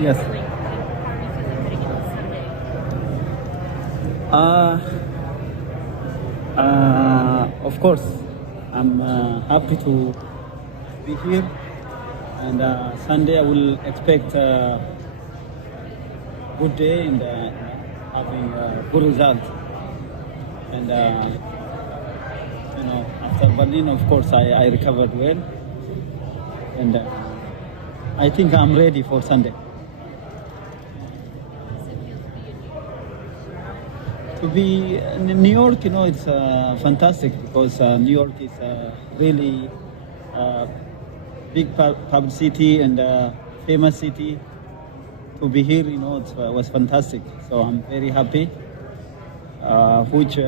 Yes. feeling? How are you feeling heading into Sunday? Of course, I'm happy to be here, and Sunday I will expect a good day and having a good result. And after Berlin, of course, I recovered well, and I think I'm ready for Sunday. How does it feel to be in New York? To be in New York, it's fantastic because New York is really big publicity and famous city. To be here, it was fantastic. So I'm very happy, which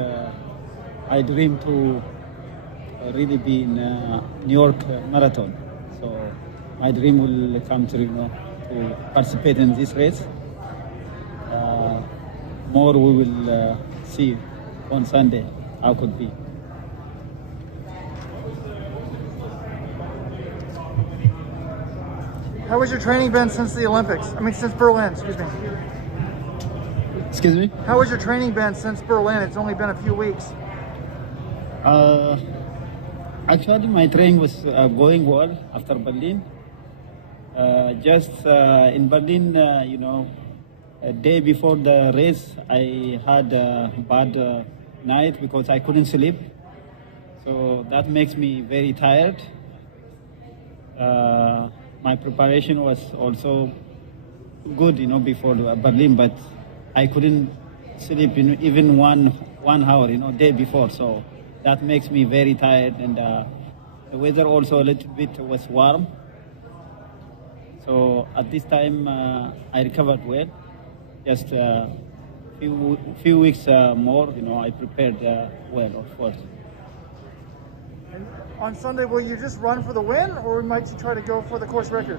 I dream to really be in New York Marathon. So my dream will come true, to participate in this race. More we will see on Sunday how could be. How has your training been since the Olympics? I mean, since Berlin, excuse me. Excuse me? How has your training been since Berlin? It's only been a few weeks. Actually, my training was going well after Berlin. Just in Berlin, a day before the race, I had a bad night because I couldn't sleep. So that makes me very tired. My preparation was also good, before Berlin, but I couldn't sleep even one hour, day before. So that makes me very tired, and the weather also a little bit was warm. So at this time, I recovered well. Just a few weeks more, I prepared well, of course. And on Sunday, will you just run for the win, or might you try to go for the course record?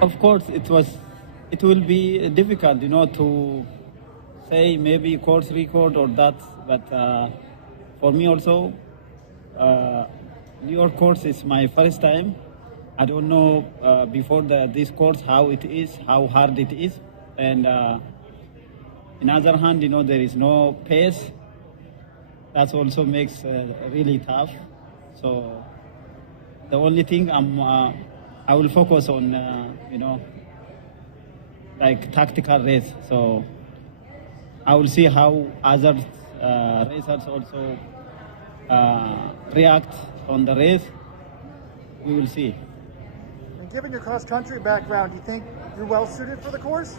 Of course, it will be difficult, to say maybe course record or that. But for me also, New York course is my first time. I don't know before this course how it is, how hard it is, and in other hand, there is no pace. That also makes really tough. So the only thing I will focus on, like tactical race. So I will see how other racers also react on the race. We will see. And given your cross-country background, do you think you're well suited for the course?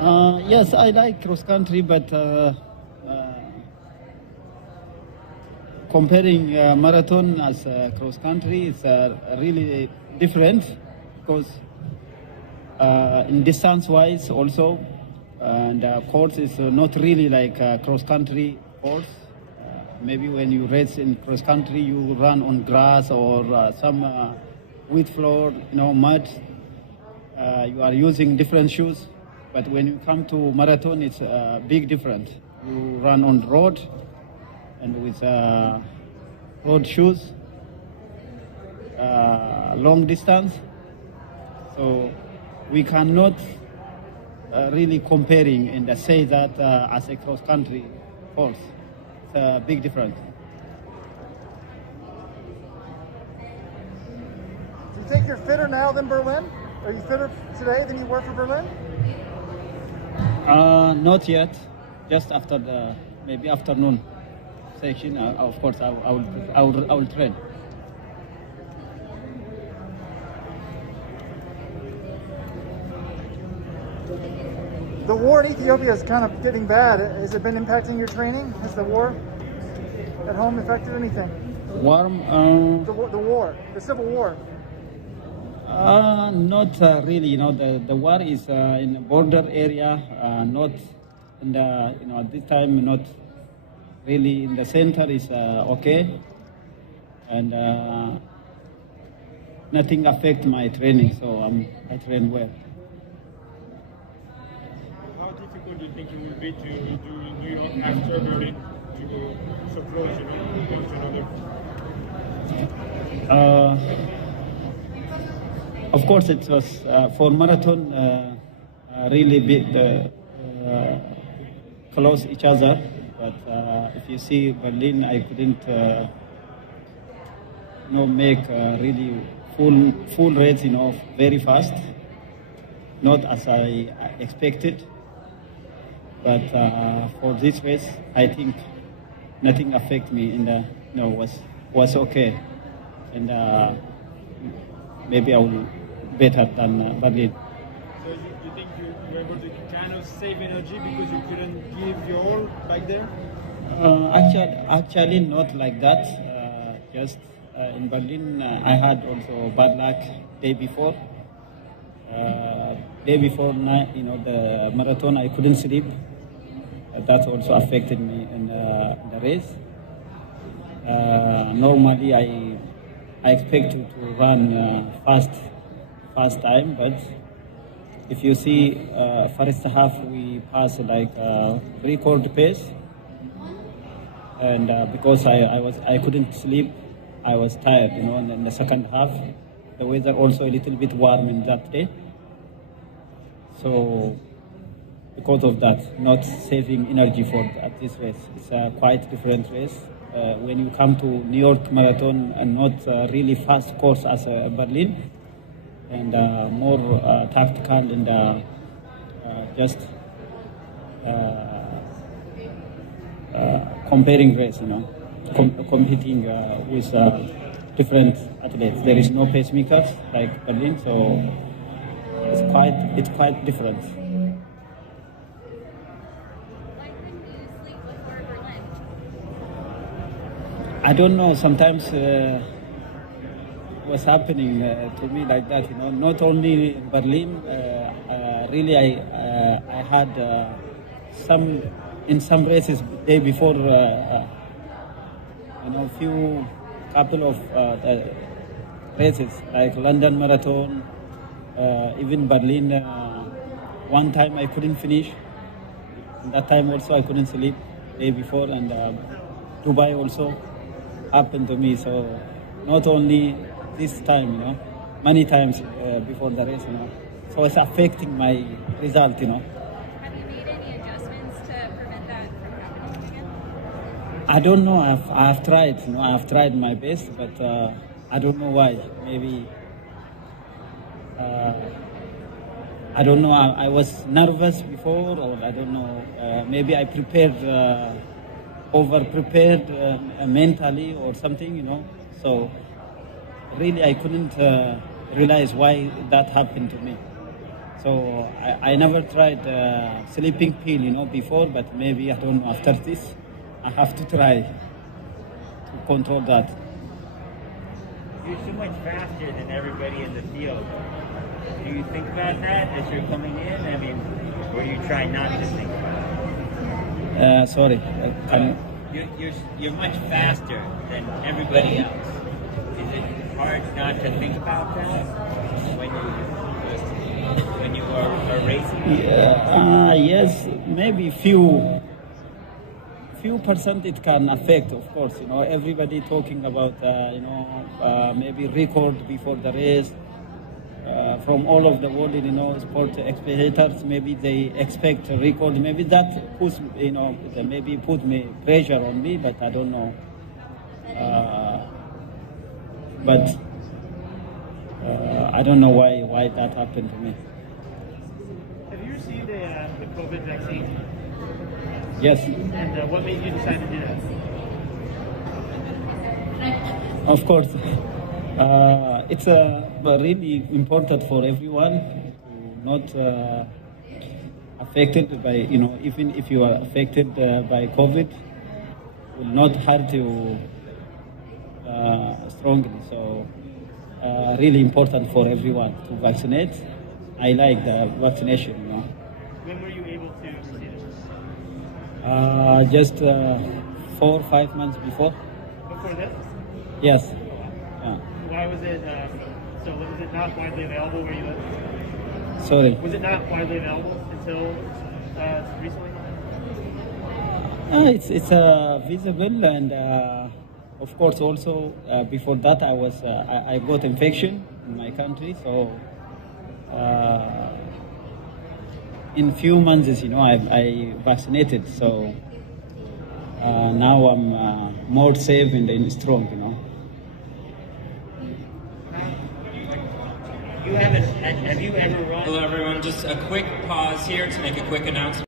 Yes, I like cross country, but comparing marathon as cross country is really different because in distance wise also, and course is not really like cross country course. Maybe when you race in cross country, you run on grass or some wheat floor, mud. You are using different shoes. But when you come to marathon, it's a big difference. You run on road and with road shoes, long distance. So we cannot really comparing and say that as a cross country course. It's a big difference. Do you think you're fitter now than Berlin? Are you fitter today than you were for Berlin? Not yet. Just after maybe afternoon section. Of course, I will train. The war in Ethiopia is kind of getting bad. Has it been impacting your training? Has the war at home affected anything? Warm? The war, the civil war. Not really. The war is in a border area, not in the at this time not really in the center is okay, and nothing affect my training. So I train well. How difficult do you think it will be to do New York after Berlin to go so close, to another? Of course, it was for marathon really bit close each other. But if you see Berlin, I couldn't make really full race, very fast. Not as I expected. But for this race, I think nothing affected me, and was okay. And maybe I will better than Berlin. So you think you were able to kind of save energy because you couldn't give your all back there? Actually, not like that. Just in Berlin, I had also bad luck day before. The marathon, I couldn't sleep. That also affected me in the race. Normally, I expect to run fast time, but if you see first half we passed like record pace, and because I couldn't sleep, I was tired, and in the second half the weather also a little bit warm in that day, so because of that, not saving energy for at this race. It's a quite different race. When you come to New York Marathon, and not really fast course as Berlin, and more tactical and just comparing race, competing with different athletes. There is no pacemakers like Berlin, so it's quite different. Why couldn't you sleep before Berlin? I don't know. Sometimes what's happening to me like that, Not only in Berlin. Really, I had in some races day before. Couple of races like London Marathon, even Berlin. One time I couldn't finish. And that time also I couldn't sleep day before, and Dubai also happened to me. So not only this time, many times before the race, So it's affecting my result, Have you made any adjustments to prevent that from happening again? I don't know. I've tried, I've tried my best, but I don't know why. Maybe I don't know. I was nervous before, or I don't know. Maybe I prepared, over prepared mentally or something, So really, I couldn't realize why that happened to me. So I never tried sleeping pill, before, but maybe I don't know. After this, I have to try to control that. You're so much faster than everybody in the field. Do you think about that as you're coming in? I mean, or you try not to think about it? Sorry. You're much faster than everybody else. Is it hard not to think about that when you are racing? Yes, maybe few percent it can affect, of course. Everybody talking about maybe record before the race. From all of the world, sport spectators, maybe they expect a record. Maybe that puts, maybe put me pressure on me, but I don't know. But I don't know why that happened to me. Have you received the COVID vaccine? Yes. And what made you decide to do that? Of course. It's really important for everyone to not affected by, even if you are affected by COVID, will not hurt you strongly. So really important for everyone to vaccinate. I like the vaccination, When were you able to receive it? Just 4 or 5 months before. Before this? Yes. Why was it, so was it not widely available where you live? Sorry. Was it not widely available until recently? It's visible, and of course, also before that I got infection in my country, so in few months, I vaccinated, so now I'm more safe and strong, Have you ever run? Hello everyone, just a quick pause here to make a quick announcement.